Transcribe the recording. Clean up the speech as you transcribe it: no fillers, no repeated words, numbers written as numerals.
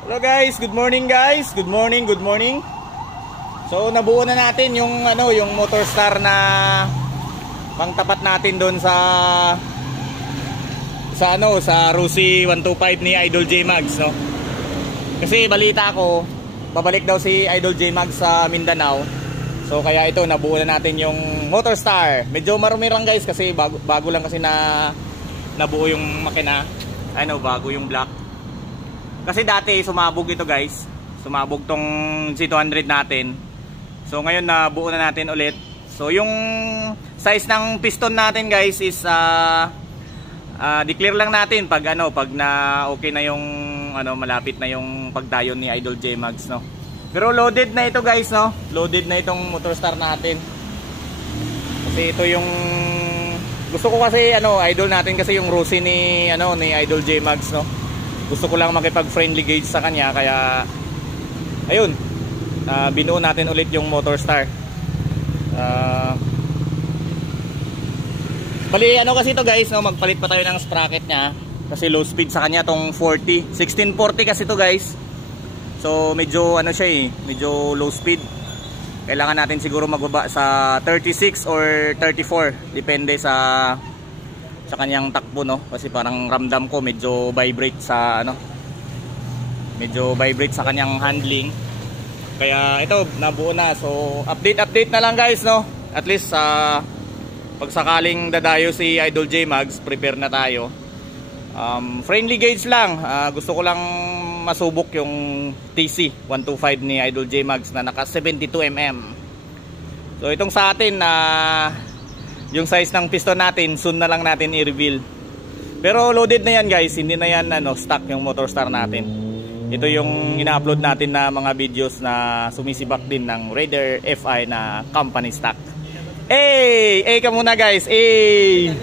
Hello guys, good morning guys. Good morning, good morning. So nabuo na natin yung yung Motorstar na pangtapat natin doon sa Rusi 125 ni Idol J Mags, no? Kasi balita ko, babalik daw si Idol J Mags sa Mindanao. So kaya ito, nabuo na natin yung Motorstar. Medyo marumi lang guys kasi bago lang kasi nabuo yung makina. Bago yung block. Kasi dati sumabog ito guys. Sumabog tong C200 natin. So ngayon nabuo na natin ulit. So yung size ng piston natin guys is declare lang natin pag na okay na yung malapit na yung pagdayon ni Idol J Mags, no. Pero loaded na ito guys, no. Loaded na itong Motorstar natin. Kasi ito yung gusto ko kasi idol natin kasi yung Rusi ni Idol J Mags, no. Gusto ko lang makipag-friendly gauge sa kanya kaya ayun. Binuo natin ulit yung Motorstar. Bali kasi ito guys, no, magpalit pa tayo ng sprocket niya kasi low speed sa kanya tong 40, 1640 kasi ito guys. So medyo siya medyo low speed. Kailangan natin siguro magbaba sa 36 or 34 depende sa kanyang takbo, no, kasi parang ramdam ko medyo vibrate sa kanyang handling. Kaya ito nabuo na. So update na lang guys, no. At least pag sakaling dadayo si Idol J Mags, prepare na tayo. Friendly gauge lang. Gusto ko lang masubok yung TC 125 ni Idol J Mags na naka 72mm. So itong sa atin yung size ng piston natin soon na lang natin i-reveal. Pero loaded na yan guys, hindi na yan stock yung Motorstar natin. Ito yung ina-upload natin na mga videos na sumisibak din ng Raider FI na company stock. Hey ka muna guys. Hey.